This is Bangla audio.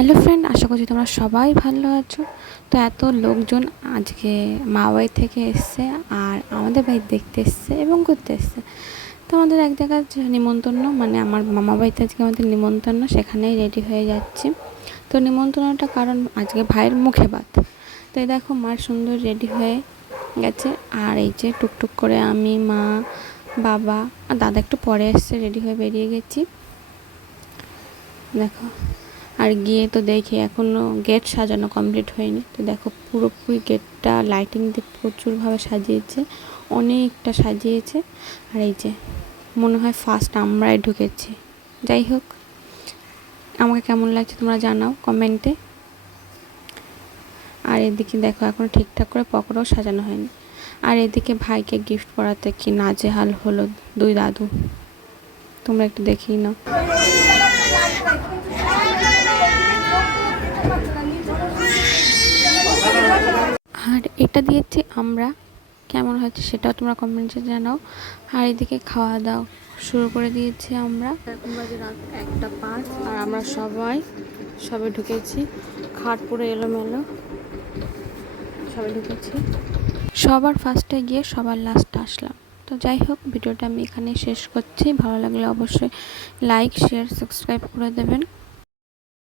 হ্যালো ফ্রেন্ড, আশা করছি তোমরা সবাই ভালো আছো। তো এত লোকজন আজকে মা বাড়ি থেকে এসছে আর আমাদের বাড়ি দেখতে এসছে এবং ঘুরতে এসছে। তো আমাদের এক জায়গায় নিমন্ত্রণ, মানে আমার মামা বাড়িতে আজকে আমাদের নিমন্ত্রণ, সেখানেই রেডি হয়ে যাচ্ছি। তো নিমন্ত্রণটা কারণ আজকে ভাইয়ের মুখে ভাত। তো এই দেখো মার সুন্দর রেডি হয়ে গেছে। আর এই যে টুকটুক করে আমি, মা, বাবা আর দাদা একটু পরে এসছে, রেডি হয়ে বেরিয়ে গেছি। দেখো, আর গিয়ে তো দেখি এখনও গেট সাজানো কমপ্লিট হয়নি। তো দেখো পুরোপুরি গেটটা লাইটিং দিয়ে প্রচুরভাবে সাজিয়েছে, অনেকটা সাজিয়েছে। আর এই যে মনে হয় ফার্স্ট আমরাই ঢুকেছি। যাই হোক, আমাকে কেমন লাগছে তোমরা জানাও কমেন্টে। আর এদিকে দেখো এখনও ঠিকঠাক করে পকোড়াও সাজানো হয়নি। আর এদিকে ভাইকে গিফট করাতে কি নাজেহাল হলো দুই দাদু, তোমরা একটু দেখেই নাও। আর এটা দিয়েছি আমরা, কেমন হয়েছে সেটাও তোমরা কমেন্টে জানাও। আর এদিকে খাওয়া দাওয়া শুরু করে দিয়েছি আমরা। এখন বাজে রাত 1:05 আর আমরা সবাই ঢুকেছি। খাট পুরো এলোমেলো, সবাই ঢুকেছি। সবার ফার্স্টে গিয়ে সবার লাস্টে আসলাম। তো যাই হোক, ভিডিওটা আমি এখানে শেষ করছি। ভালো লাগলে অবশ্যই লাইক, শেয়ার, সাবস্ক্রাইব করে দেবেন।